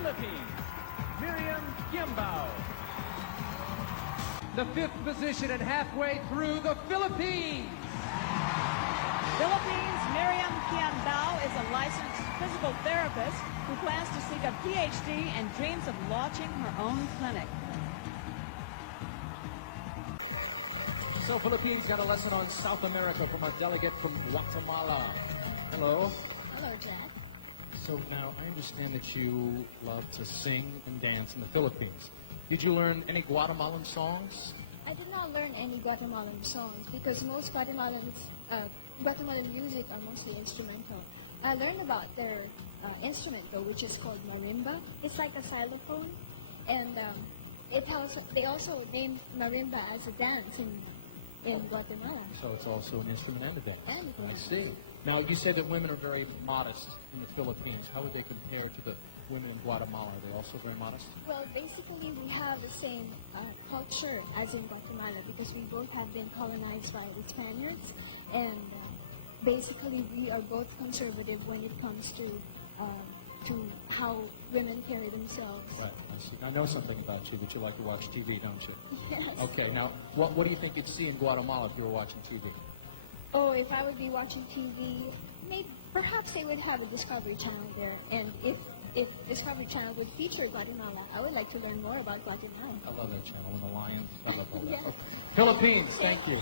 Philippines, Miriam Quiambao. The fifth position and halfway through the Philippines. Philippines, Miriam Quiambao is a licensed physical therapist who plans to seek a PhD and dreams of launching her own clinic. So Philippines got a lesson on South America from our delegate from Guatemala. Hello. Hello, Jack. So now I understand that you love to sing and dance in the Philippines. Did you learn any Guatemalan songs? I did not learn any Guatemalan songs because most Guatemalan music are mostly instrumental. I learned about their instrument though, which is called marimba. It's like a xylophone, and they also named marimba as a dance in Guatemala. So it's also an instrument and a dance. And a I dance. see. Now you said that women are very modest in the Philippines. How would they compare to the women in Guatemala? Are they also very modest? Well, basically we have the same culture as in Guatemala because we both have been colonized by the Spaniards, and basically we are both conservative when it comes to how women carry themselves. Right. I see. I know something about you, but you like to watch TV, don't you? Yes. Okay. Now, what do you think you'd see in Guatemala if you were watching TV? Oh, if I would be watching TV, perhaps they would have a Discovery Channel there, and if Discovery Channel would feature Guatemala, I would like to learn more about Guatemala. I love that channel, and the lions. I love all that. Yes. Okay. Philippines, thank you.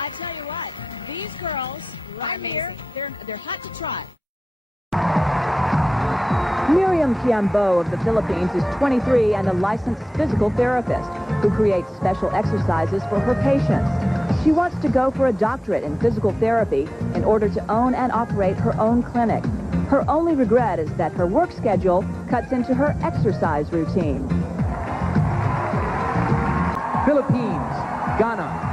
I tell you what, these girls right here, they're hot to try. Miriam Quiambao of the Philippines is 23 and a licensed physical therapist who creates special exercises for her patients. She wants to go for a doctorate in physical therapy in order to own and operate her own clinic. Her only regret is that her work schedule cuts into her exercise routine. Philippines, Ghana.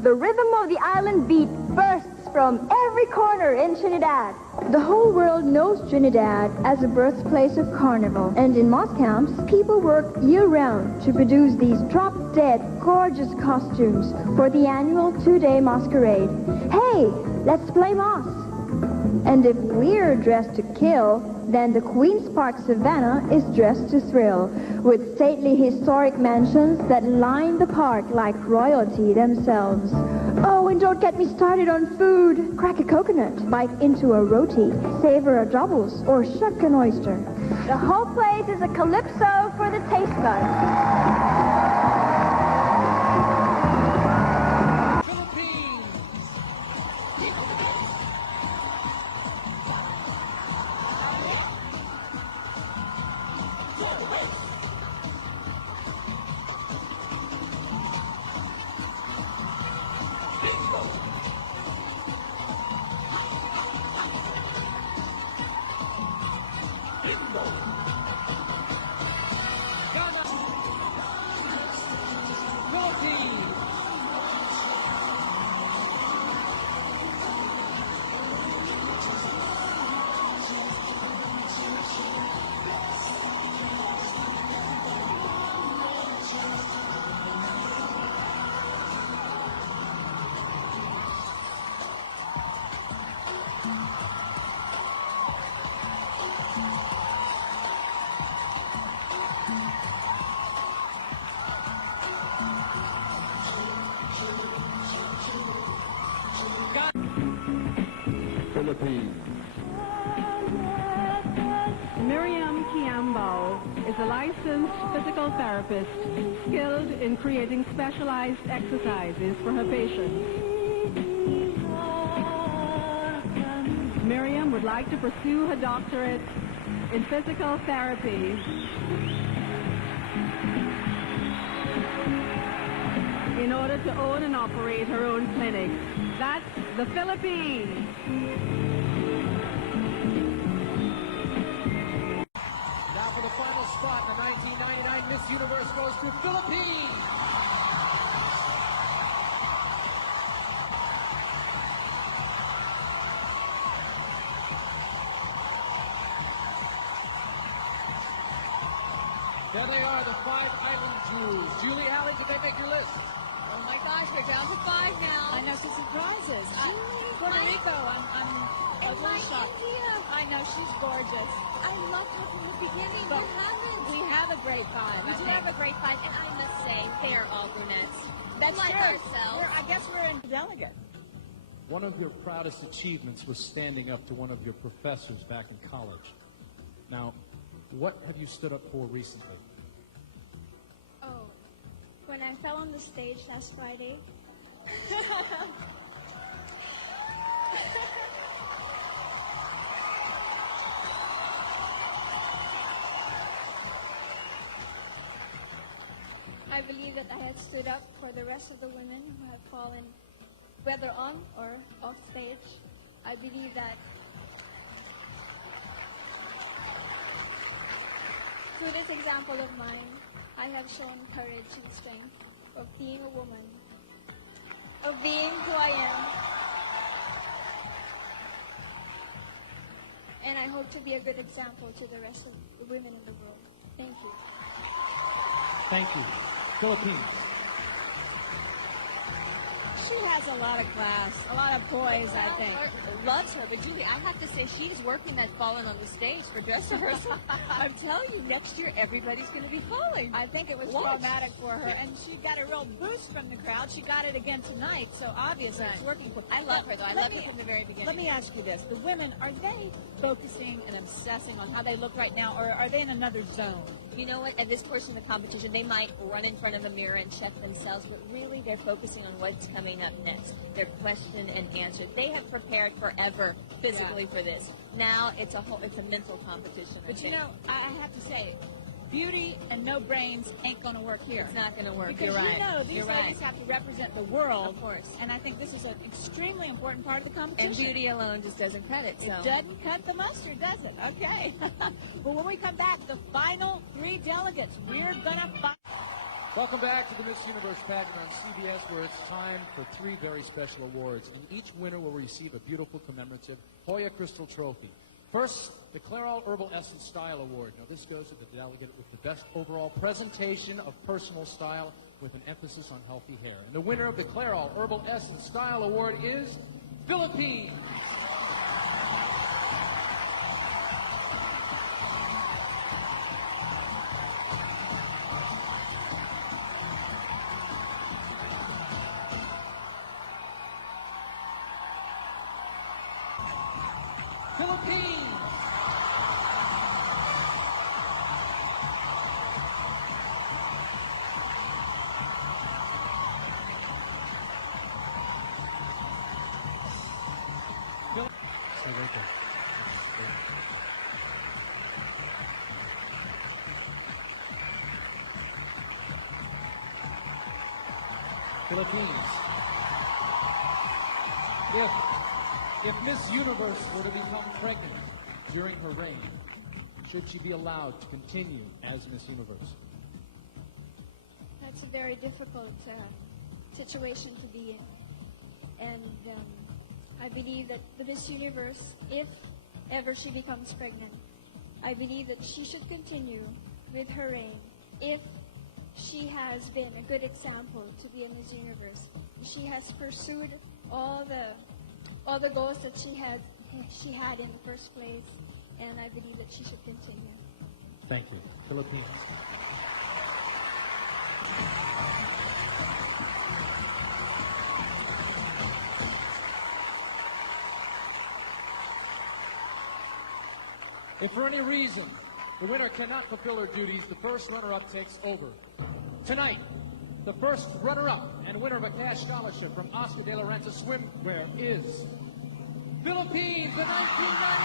The rhythm of the island beat bursts from every corner in Trinidad. The whole world knows Trinidad as a birthplace of carnival. And in moss camps, people work year-round to produce these drop-dead, gorgeous costumes for the annual 2-day masquerade. Hey, let's play moss! And if we're dressed to kill, then the Queen's Park Savannah is dressed to thrill, with stately historic mansions that line the park like royalty themselves. Oh, and don't get me started on food. Crack a coconut, bite into a roti, savor a doubles, or shuck an oyster. The whole place is a calypso for the taste buds. Philippines. Miriam Quiambao is a licensed physical therapist skilled in creating specialized exercises for her patients. Miriam would like to pursue her doctorate in physical therapy in order to own and operate her own clinic. That's the Philippines. Now for the final spot, the 1999 Miss Universe goes to Philippines. There they are, the 5 island jewels. Julie Alley, did they make your list? Oh my gosh, we're down to 5 now. I know some surprises. Puerto Rico, I'm a little shocked. I know, she's gorgeous. I loved her from the beginning. But What happened? we have a great 5. We do have a great 5, and I must say, they are all brunettes. That's like true. ourselves. I guess we're in delegate. One of your proudest achievements was standing up to one of your professors back in college. Now, what have you stood up for recently? Oh, when I fell on the stage last Friday. I believe that I had stood up for the rest of the women who have fallen, whether on or off stage. I believe that through this example of mine, I have shown courage and strength of being a woman, of being who I am. And I hope to be a good example to the rest of the women in the world. Thank you. Thank you. Philippines. She has a lot of class, a lot of poise, I think. Loves her, but Julie, I have to say, she's working that falling on the stage for dress rehearsal. I'm telling you, next year everybody's going to be falling. I think it was traumatic for her, and she got a real boost from the crowd. She got it again tonight, so obviously it's working for her. I love her, though. I love her from the very beginning. Let me ask you this. The women, are they focusing and obsessing on how they look right now, or are they in another zone? You know what? At this portion of the competition, they might run in front of a mirror and check themselves, but really they're focusing on what's coming up next. Their question and answer. They have prepared forever physically for this. Now it's a mental competition. But you know, I have to say, beauty and no brains ain't going to work here. It's not going to work. Because You're right. you know these You're ladies right. have to represent the world. Of course. And I think this is an extremely important part of the competition. And beauty alone just doesn't cut it. So. It doesn't cut the mustard, does it? Okay. Well, when we come back, the final 3 delegates, we're going to fight. Welcome back to the Miss Universe pageant on CBS, where it's time for 3 very special awards, and each winner will receive a beautiful commemorative Hoya Crystal Trophy. First, the Clairol Herbal Essence Style Award. Now, this goes to the delegate with the best overall presentation of personal style with an emphasis on healthy hair. And the winner of the Clairol Herbal Essence Style Award is Philippines. Philippines. Stay right there. Philippines. If Miss Universe were to become pregnant during her reign, should she be allowed to continue as Miss Universe? That's a very difficult situation to be in. And I believe that the Miss Universe, if ever she becomes pregnant, I believe that she should continue with her reign if she has been a good example to be a Miss Universe. She has pursued all the goals that she had in the first place, and I believe that she should continue. Thank you. Philippines. If for any reason the winner cannot fulfill her duties, the first runner-up takes over. Tonight, the first runner-up and winner of a cash scholarship from Oscar de la Renta Swimwear is Philippines, the 1998